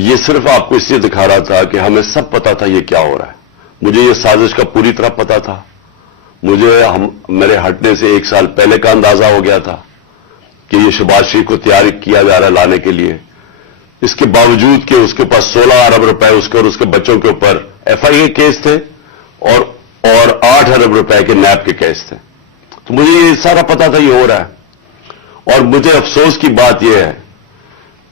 یہ صرف آپ کو اس لیے دکھا رہا تھا کہ ہمیں سب پتا تھا یہ کیا ہو رہا ہے. مجھے یہ سازش کا پوری طرح پتا تھا. مجھے میرے ہٹنے سے 1 سال پہلے کا اندازہ ہو گیا تھا کہ یہ شہباز شریف کو تیار کیا جا رہا ہے لانے کے لیے. اس کے باوجود کہ اس کے پاس 16 ارب روپے اس کے اور اس کے بچوں کے اوپر FIA کیس تھے اور 8 ارب روپے کے نیب کے کیس تھے. تو مجھے یہ سارا پتا تھا یہ ہو رہا ہے. اور مجھے افسوس کی بات یہ ہے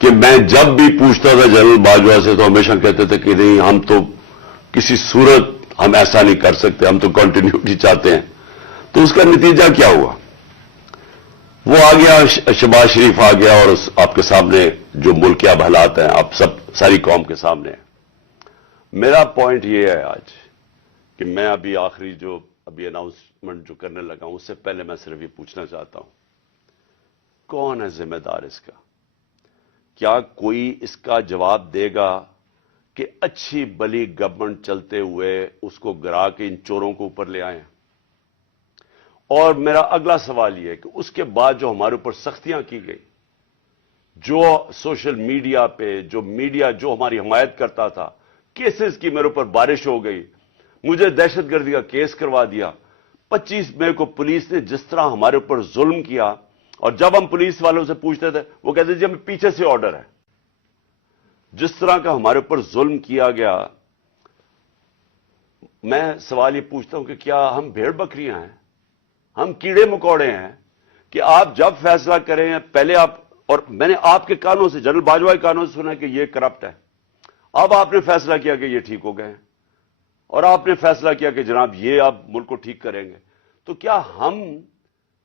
کہ میں جب بھی پوچھتا تھا جنرل باجوہ سے تو ہمیشہ کہتے تھے کہ نہیں ہم تو کسی صورت ہم ایسا نہیں کر سکتے, ہم تو کنٹینیوٹی چاہتے ہیں. تو اس کا نتیجہ کیا ہوا؟ وہ آ گیا, شہباز شریف آ گیا اور آپ کے سامنے جو ملک کے اب حالات ہیں آپ سب ساری قوم کے سامنے ہیں. میرا پوائنٹ یہ ہے آج کہ میں ابھی آخری جو ابھی اناؤنسمنٹ جو کرنے لگا ہوں اس سے پہلے میں صرف یہ پوچھنا چاہتا ہوں کون ہے ذمہ دار اس کا؟ کیا کوئی اس کا جواب دے گا کہ اچھی بلی گورنمنٹ چلتے ہوئے اس کو گرا کے ان چوروں کو اوپر لے آئیں؟ اور میرا اگلا سوال یہ ہے کہ اس کے بعد جو ہمارے اوپر سختیاں کی گئی, جو سوشل میڈیا پہ جو میڈیا جو ہماری حمایت کرتا تھا, کیسز کی میرے اوپر بارش ہو گئی, مجھے دہشت گردی کا کیس کروا دیا. 25 مئی کو پولیس نے جس طرح ہمارے اوپر ظلم کیا, اور جب ہم پولیس والوں سے پوچھتے تھے وہ کہتے تھے ہمیں پیچھے سے آرڈر ہے. جس طرح کا ہمارے اوپر ظلم کیا گیا, میں سوال یہ پوچھتا ہوں کہ کیا ہم بھیڑ بکریاں ہیں, ہم کیڑے مکوڑے ہیں کہ آپ جب فیصلہ کریں پہلے آپ, اور میں نے آپ کے کانوں سے جنرل باجوہ کے کانوں سے سنا کہ یہ کرپٹ ہے, اب آپ نے فیصلہ کیا کہ یہ ٹھیک ہو گئے ہیں, اور آپ نے فیصلہ کیا کہ جناب یہ آپ ملک کو ٹھیک کریں گے. تو کیا ہم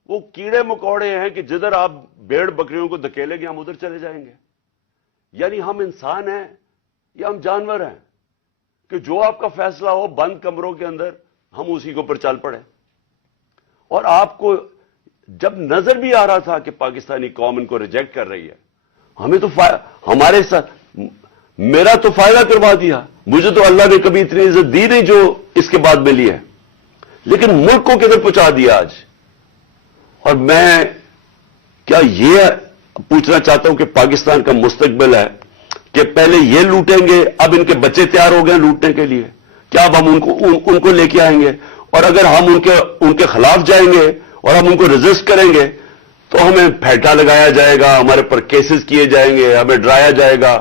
وہ کیڑے مکوڑے ہیں کہ جدھر آپ بھیڑ بکریوں کو دھکیلیں گے ہم ادھر چلے جائیں گے؟ یعنی ہم انسان ہیں یا ہم جانور ہیں کہ جو آپ کا فیصلہ ہو بند کمروں کے اندر ہم اسی کے اوپر چل پڑے؟ اور آپ کو جب نظر بھی آ رہا تھا کہ پاکستانی قوم ان کو ریجیکٹ کر رہی ہے, ہمیں تو ہمارے ساتھ میرا تو فائدہ کروا دیا. مجھے تو اللہ نے کبھی اتنی عزت دی نہیں جو اس کے بعد ملی ہے, لیکن ملک کو کدھر پہنچا دیا آج. اور میں کیا یہ پوچھنا چاہتا ہوں کہ پاکستان کا مستقبل ہے کہ پہلے یہ لوٹیں گے, اب ان کے بچے تیار ہو گئے لوٹنے کے لیے, کیا اب ہم ان کو لے کے آئیں گے؟ اور اگر ہم ان کے خلاف جائیں گے اور ہم ان کو ریزسٹ کریں گے تو ہمیں پھیٹا لگایا جائے گا, ہمارے پر کیسز کیے جائیں گے, ہمیں ڈرایا جائے گا.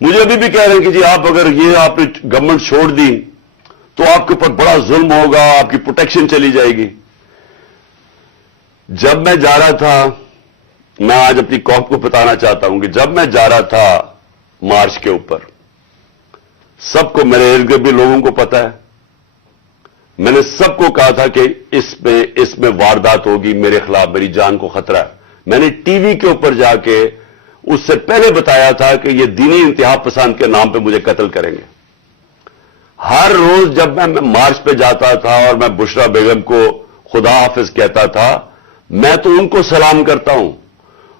مجھے ابھی بھی کہہ رہے ہیں کہ جی آپ اگر یہ آپ نے گورنمنٹ چھوڑ دی تو آپ کے اوپر بڑا ظلم ہوگا, آپ کی پروٹیکشن چلی جائے گی. جب میں جا رہا تھا, میں آج اپنی قوم کو بتانا چاہتا ہوں کہ جب میں جا رہا تھا مارچ کے اوپر, سب کو میرے ارد گرد بھی لوگوں کو پتا ہے, میں نے سب کو کہا تھا کہ اس میں واردات ہوگی, میرے خلاف میری جان کو خطرہ ہے. میں نے ٹی وی کے اوپر جا کے اس سے پہلے بتایا تھا کہ یہ دینی انتہا پسند کے نام پہ مجھے قتل کریں گے. ہر روز جب میں مارچ پہ جاتا تھا اور میں بشرا بیگم کو خدا حافظ کہتا تھا, میں تو ان کو سلام کرتا ہوں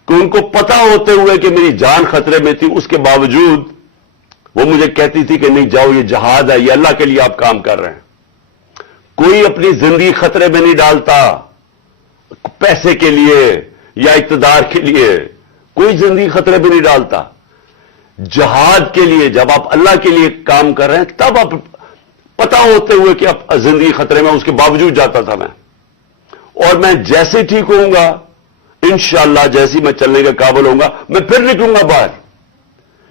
کہ ان کو پتا ہوتے ہوئے کہ میری جان خطرے میں تھی, اس کے باوجود وہ مجھے کہتی تھی کہ نہیں جاؤ, یہ جہاد ہے, یہ اللہ کے لیے آپ کام کر رہے ہیں. کوئی اپنی زندگی خطرے میں نہیں ڈالتا پیسے کے لیے یا اقتدار کے لیے, کوئی زندگی خطرے میں نہیں ڈالتا. جہاد کے لیے جب آپ اللہ کے لیے کام کر رہے ہیں تب آپ پتا ہوتے ہوئے کہ اب زندگی خطرے میں, اس کے باوجود جاتا تھا میں. اور میں جیسے ٹھیک ہوں گا انشاءاللہ, جیسی میں چلنے کے قابل ہوں گا میں پھر نکلوں گا باہر,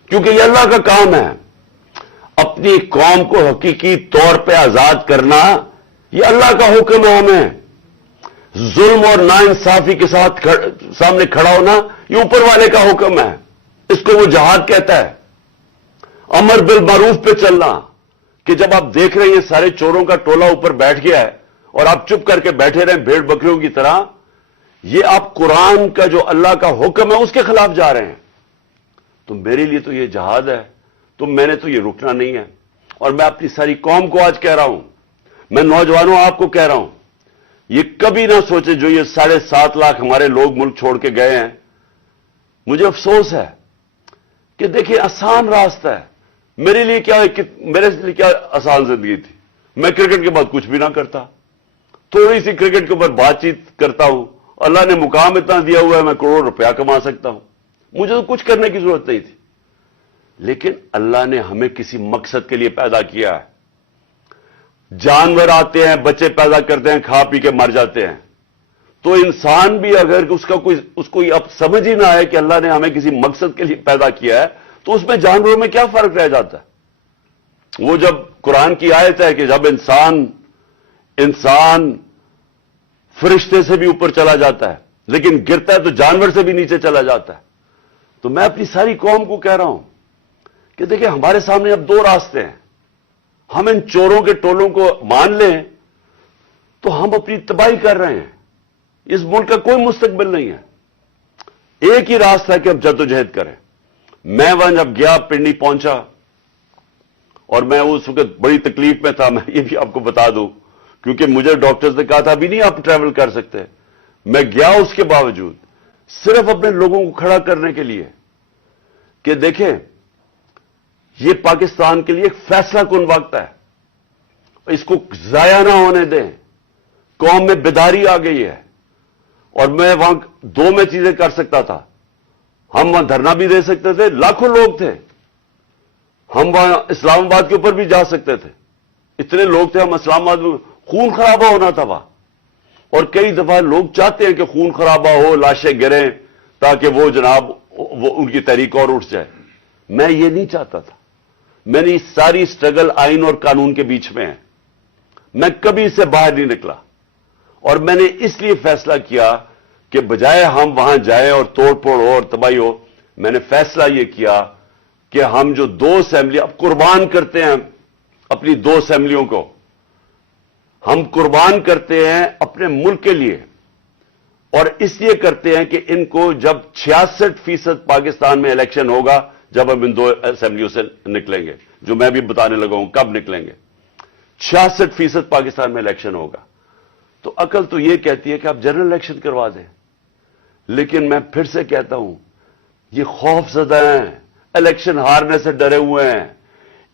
کیونکہ یہ اللہ کا کام ہے. اپنی قوم کو حقیقی طور پہ آزاد کرنا یہ اللہ کا حکم ہے. ہمیں ظلم اور ناانصافی کے ساتھ سامنے کھڑا ہونا یہ اوپر والے کا حکم ہے, اس کو وہ جہاد کہتا ہے. امر بالمعروف پہ چلنا کہ جب آپ دیکھ رہے ہیں سارے چوروں کا ٹولہ اوپر بیٹھ گیا ہے اور آپ چپ کر کے بیٹھے رہیں بھیڑ بکریوں کی طرح, یہ آپ قرآن کا جو اللہ کا حکم ہے اس کے خلاف جا رہے ہیں. تو میرے لیے تو یہ جہاد ہے, تو میں نے تو یہ رکنا نہیں ہے. اور میں اپنی ساری قوم کو آج کہہ رہا ہوں, میں نوجوانوں آپ کو کہہ رہا ہوں, یہ کبھی نہ سوچے جو یہ 7.5 لاکھ ہمارے لوگ ملک چھوڑ کے گئے ہیں. مجھے افسوس ہے کہ دیکھیں آسان راستہ ہے. میرے لیے کیا آسان زندگی تھی, میں کرکٹ کے بعد کچھ بھی نہ کرتا, تھوڑی سی کرکٹ کے اوپر بات چیت کرتا ہوں, اللہ نے مقام اتنا دیا ہوا ہے میں کروڑ روپیہ کما سکتا ہوں, مجھے تو کچھ کرنے کی ضرورت نہیں تھی. لیکن اللہ نے ہمیں کسی مقصد کے لیے پیدا کیا ہے. جانور آتے ہیں, بچے پیدا کرتے ہیں, کھا پی کے مر جاتے ہیں. تو انسان بھی اگر اس کو اب سمجھ ہی نہ آئے کہ اللہ نے ہمیں کسی مقصد کے لیے پیدا کیا ہے, تو اس میں جانوروں میں کیا فرق رہ جاتا ہے؟ وہ جب قرآن کی آیت ہے کہ جب انسان فرشتے سے بھی اوپر چلا جاتا ہے لیکن گرتا ہے تو جانور سے بھی نیچے چلا جاتا ہے. تو میں اپنی ساری قوم کو کہہ رہا ہوں کہ دیکھیں, ہمارے سامنے اب دو راستے ہیں. ہم ان چوروں کے ٹولوں کو مان لیں تو ہم اپنی تباہی کر رہے ہیں. اس ملک کا کوئی مستقبل نہیں ہے. ایک ہی راستہ ہے کہ اب جدوجہد کریں. میں وہاں جب گیا, پنڈی پہنچا, اور میں اس وقت بڑی تکلیف میں تھا. میں یہ بھی آپ کو بتا دوں, کیونکہ مجھے ڈاکٹرز نے کہا تھا ابھی نہیں آپ ٹریول کر سکتے. میں گیا اس کے باوجود صرف اپنے لوگوں کو کھڑا کرنے کے لیے کہ دیکھیں, یہ پاکستان کے لیے ایک فیصلہ کن وقت ہے, اس کو ضائع نہ ہونے دیں. قوم میں بیداری آ گئی ہے. اور میں وہاں دو میں چیزیں کر سکتا تھا. ہم وہاں دھرنا بھی دے سکتے تھے, لاکھوں لوگ تھے. ہم وہاں اسلام آباد کے اوپر بھی جا سکتے تھے, اتنے لوگ تھے. ہم اسلام آباد میں خون خرابہ ہونا تھا وہاں, اور کئی دفعہ لوگ چاہتے ہیں کہ خون خرابہ ہو, لاشیں گریں, تاکہ وہ جناب ان کی تحریک اور اٹھ جائے. میں یہ نہیں چاہتا تھا. میں نے ساری سٹرگل آئین اور قانون کے بیچ میں ہے. میں کبھی اس سے باہر نہیں نکلا. اور میں نے اس لیے فیصلہ کیا کہ بجائے ہم وہاں جائیں اور توڑ پھوڑ ہو اور تباہی ہو, میں نے فیصلہ یہ کیا کہ ہم جو دو اسمبلی اب قربان کرتے ہیں, اپنی دو اسمبلیوں کو ہم قربان کرتے ہیں اپنے ملک کے لیے. اور اس لیے کرتے ہیں کہ ان کو جب 66% پاکستان میں الیکشن ہوگا, جب ہم ان دو اسمبلیوں سے نکلیں گے, جو میں بھی بتانے لگا ہوں کب نکلیں گے, 66% پاکستان میں الیکشن ہوگا. تو عقل تو یہ کہتی ہے کہ آپ جنرل الیکشن کروا دیں. لیکن میں پھر سے کہتا ہوں, یہ خوف زدہ ہیں, الیکشن ہارنے سے ڈرے ہوئے ہیں.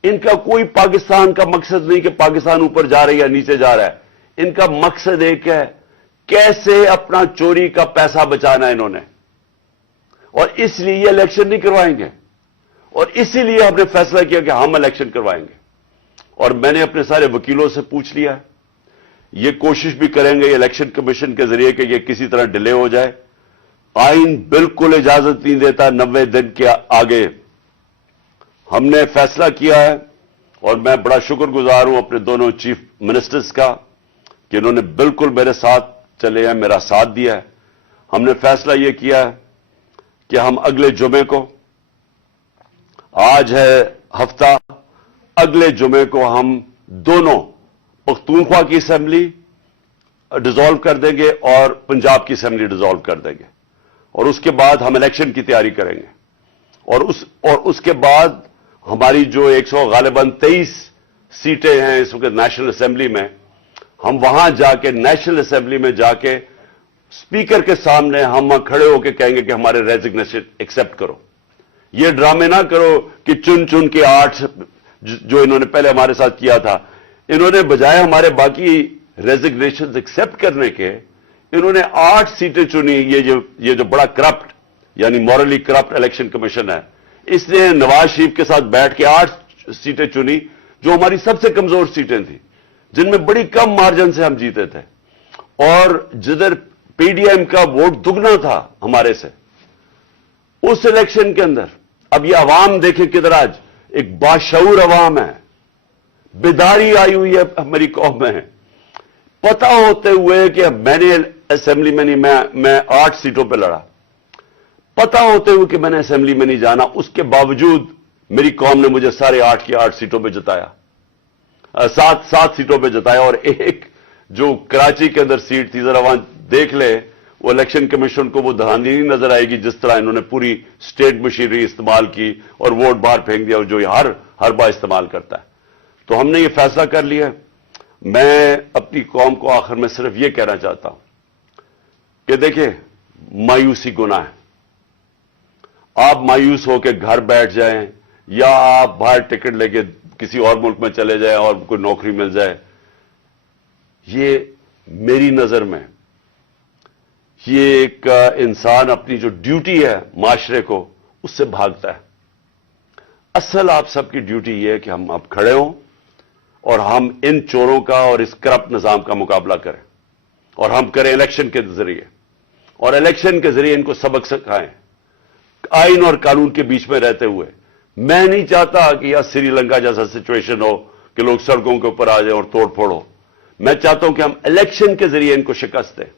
ان کا کوئی پاکستان کا مقصد نہیں کہ پاکستان اوپر جا رہا ہے یا نیچے جا رہا ہے. ان کا مقصد ایک ہے, کیسے اپنا چوری کا پیسہ بچانا ہے انہوں نے. اور اس لیے یہ الیکشن نہیں کروائیں گے. اور اسی لیے ہم نے فیصلہ کیا کہ ہم الیکشن کروائیں گے. اور میں نے اپنے سارے وکیلوں سے پوچھ لیا ہے, یہ کوشش بھی کریں گے الیکشن کمیشن کے ذریعے کہ یہ کسی طرح ڈیلے ہو جائے. آئین بالکل اجازت نہیں دیتا 90 دن کے آگے. ہم نے فیصلہ کیا ہے, اور میں بڑا شکر گزار ہوں اپنے دونوں چیف منسٹرز کا کہ انہوں نے بالکل میرے ساتھ چلے ہیں, میرا ساتھ دیا ہے. ہم نے فیصلہ یہ کیا ہے کہ ہم اگلے جمعے کو, آج ہے ہفتہ, اگلے جمعے کو ہم دونوں پختونخوا کی اسمبلی ڈیزالو کر دیں گے اور پنجاب کی اسمبلی ڈیزالو کر دیں گے. اور اس کے بعد ہم الیکشن کی تیاری کریں گے. اور اس کے بعد ہماری جو 123 سیٹیں ہیں اس وقت نیشنل اسمبلی میں, ہم وہاں جا کے نیشنل اسمبلی میں جا کے اسپیکر کے سامنے ہم کھڑے ہو کے کہیں گے کہ ہمارے ریزگنیشن ایکسپٹ کرو. یہ ڈرامے نہ کرو کہ چن چن کے 8 جو انہوں نے پہلے ہمارے ساتھ کیا تھا, انہوں نے بجائے ہمارے باقی ریزگنیشن ایکسپٹ کرنے کے, انہوں نے 8 سیٹیں چنی. یہ جو بڑا کرپٹ یعنی مورلی کرپٹ الیکشن کمیشن ہے, اس نے نواز شریف کے ساتھ بیٹھ کے 8 سیٹیں چنی جو ہماری سب سے کمزور سیٹیں تھیں, جن میں بڑی کم مارجن سے ہم جیتے تھے. اور جدھر پی ڈی ایم کا ووٹ دگنا تھا ہمارے سے اس الیکشن کے اندر, اب یہ عوام دیکھیں کدھر آج ایک باشعور عوام ہے, بیداری آئی ہوئی ہے ہماری قوم میں. پتا ہوتے ہوئے کہ میں نے اسمبلی میں نہیں, میں 8 سیٹوں پہ لڑا, پتا ہوتے ہوئے کہ میں نے اسمبلی میں نہیں جانا, اس کے باوجود میری قوم نے مجھے سارے 8 کی 8 سیٹوں پہ جتایا, 7 سیٹوں پہ جتایا. اور ایک جو کراچی کے اندر سیٹ تھی, ذرا وہاں دیکھ لے, وہ الیکشن کمیشن کو وہ دھاندلی نہیں نظر آئے گی جس طرح انہوں نے پوری اسٹیٹ مشینری استعمال کی اور ووٹ باہر پھینک دیا, جو ہر بار استعمال کرتا ہے. تو ہم نے یہ فیصلہ کر لیا. میں اپنی قوم کو آخر میں صرف یہ کہنا چاہتا ہوں کہ دیکھیں, مایوسی گناہ ہے. آپ مایوس ہو کے گھر بیٹھ جائیں یا آپ باہر ٹکٹ لے کے کسی اور ملک میں چلے جائیں اور کوئی نوکری مل جائے, یہ میری نظر میں یہ ایک انسان اپنی جو ڈیوٹی ہے معاشرے کو, اس سے بھاگتا ہے. اصل آپ سب کی ڈیوٹی یہ ہے کہ ہم اب کھڑے ہوں اور ہم ان چوروں کا اور اس کرپٹ نظام کا مقابلہ کریں، اور ہم کریں الیکشن کے ذریعے، اور الیکشن کے ذریعے ان کو سبق سکھائیں آئین اور قانون کے بیچ میں رہتے ہوئے۔ میں نہیں چاہتا کہ یہ سری لنکا جیسا سچویشن ہو کہ لوگ سڑکوں کے اوپر آ جائیں اور توڑ پھوڑ ہو۔ میں چاہتا ہوں کہ ہم الیکشن کے ذریعے ان کو شکست دیں،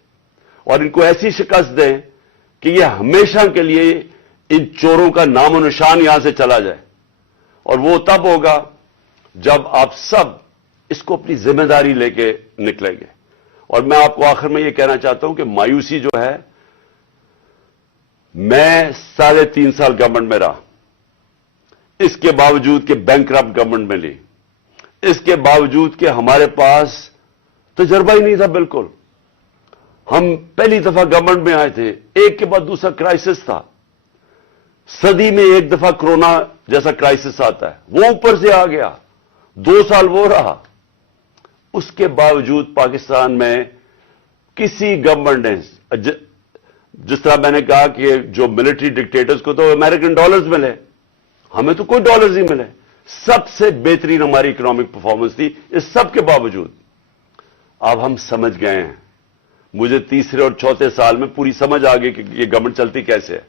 اور ان کو ایسی شکست دیں کہ یہ ہمیشہ کے لیے ان چوروں کا نام و نشان یہاں سے چلا جائے، اور وہ تب ہوگا جب آپ سب اس کو اپنی ذمہ داری لے کے نکلیں گے۔ اور میں آپ کو آخر میں یہ کہنا چاہتا ہوں کہ مایوسی جو ہے، میں 3.5 سال گورنمنٹ میں رہا، اس کے باوجود کہ بینکرپٹ گورنمنٹ میں لی، اس کے باوجود کہ ہمارے پاس تجربہ ہی نہیں تھا بالکل۔ ہم پہلی دفعہ گورنمنٹ میں آئے تھے، ایک کے بعد دوسرا کرائسس تھا، صدی میں ایک دفعہ کرونا جیسا کرائسس آتا ہے، وہ اوپر سے آ گیا، 2 سال وہ رہا۔ اس کے باوجود پاکستان میں کسی گورنمنٹ نے، جس طرح میں نے کہا کہ جو ملٹری ڈکٹیٹرز کو تو امریکن ڈالرز ملے، ہمیں تو کوئی ڈالرز نہیں ملے۔ سب سے بہترین ہماری اکنامک پرفارمنس تھی، اس سب کے باوجود۔ اب ہم سمجھ گئے ہیں، مجھے تیسرے اور چوتھے سال میں پوری سمجھ آ گئی کہ یہ گورنمنٹ چلتی کیسے ہے۔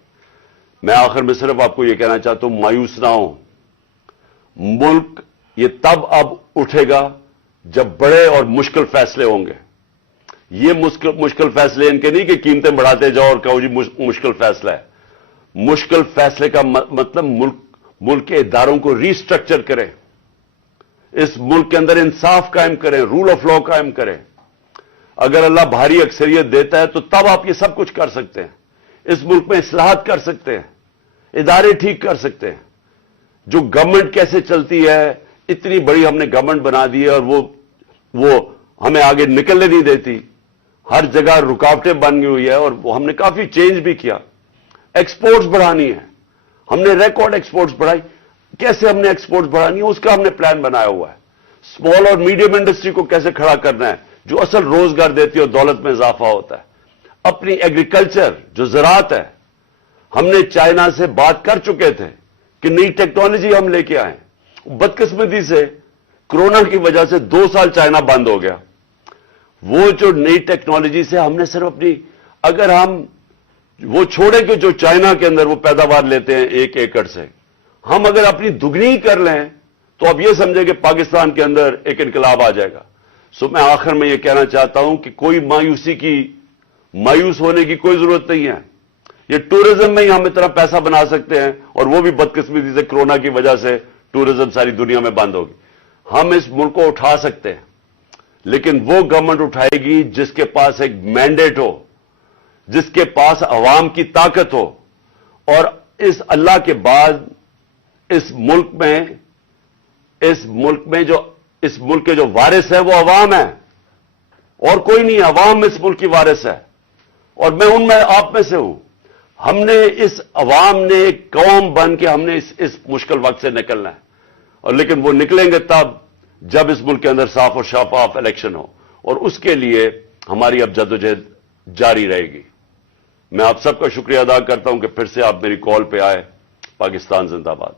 میں آخر میں صرف آپ کو یہ کہنا چاہتا ہوں، مایوس نہ ہوں۔ ملک یہ تب اب اٹھے گا جب بڑے اور مشکل فیصلے ہوں گے۔ یہ مشکل فیصلے ان کے نہیں کہ قیمتیں بڑھاتے جاؤ اور کہو جی مشکل فیصلہ ہے۔ مشکل فیصلے کا مطلب ملک کے اداروں کو ری اسٹرکچر کریں، اس ملک کے اندر انصاف قائم کریں، رول آف لا قائم کریں۔ اگر اللہ بھاری اکثریت دیتا ہے تو تب آپ یہ سب کچھ کر سکتے ہیں۔ اس ملک میں اصلاحات کر سکتے ہیں، ادارے ٹھیک کر سکتے ہیں۔ جو گورنمنٹ کیسے چلتی ہے، اتنی بڑی ہم نے گورنمنٹ بنا دی ہے اور وہ ہمیں آگے نکلنے نہیں دیتی، ہر جگہ رکاوٹیں بن گئی ہوئی ہے، اور ہم نے کافی چینج بھی کیا۔ ایکسپورٹس بڑھانی ہے، ہم نے ریکارڈ ایکسپورٹس بڑھائی۔ کیسے ہم نے ایکسپورٹس بڑھانی ہے اس کا ہم نے پلان بنایا ہوا ہے۔ اسمال اور میڈیم انڈسٹری کو کیسے کھڑا کرنا ہے جو اصل روزگار دیتی ہے اور دولت میں اضافہ ہوتا ہے۔ اپنی ایگریکلچر جو زراعت ہے، ہم نے چائنا سے بات کر چکے تھے کہ نئی ٹیکنالوجی ہم لے کے آئیں۔ بدقسمتی سے کرونا کی وجہ سے 2 سال چائنا بند ہو گیا۔ وہ جو نئی ٹیکنالوجی سے ہم نے صرف اپنی، اگر ہم وہ چھوڑیں کہ جو چائنا کے اندر وہ پیداوار لیتے ہیں 1 ایکڑ سے، ہم اگر اپنی دگنی کر لیں تو اب یہ سمجھیں کہ پاکستان کے اندر ایک انقلاب آ جائے گا۔ میں آخر میں یہ کہنا چاہتا ہوں کہ کوئی مایوس ہونے کی کوئی ضرورت نہیں ہے۔ یہ ٹورزم میں ہی ہم اتنا پیسہ بنا سکتے ہیں، اور وہ بھی بدقسمتی سے کرونا کی وجہ سے ٹورزم ساری دنیا میں بند ہوگی۔ ہم اس ملک کو اٹھا سکتے ہیں، لیکن وہ گورنمنٹ اٹھائے گی جس کے پاس ایک مینڈیٹ ہو، جس کے پاس عوام کی طاقت ہو، اور اس اللہ کے بعد اس ملک کے جو وارث ہے وہ عوام ہے، اور کوئی نہیں۔ عوام اس ملک کی وارث ہے، اور میں آپ میں سے ہوں۔ ہم نے اس عوام نے ایک قوم بن کے ہم نے اس مشکل وقت سے نکلنا ہے، اور لیکن وہ نکلیں گے تب جب اس ملک کے اندر صاف اور شفاف الیکشن ہو، اور اس کے لیے ہماری اب جدوجہد جاری رہے گی۔ میں آپ سب کا شکریہ ادا کرتا ہوں کہ پھر سے آپ میری کال پہ آئے۔ پاکستان زندہ باد۔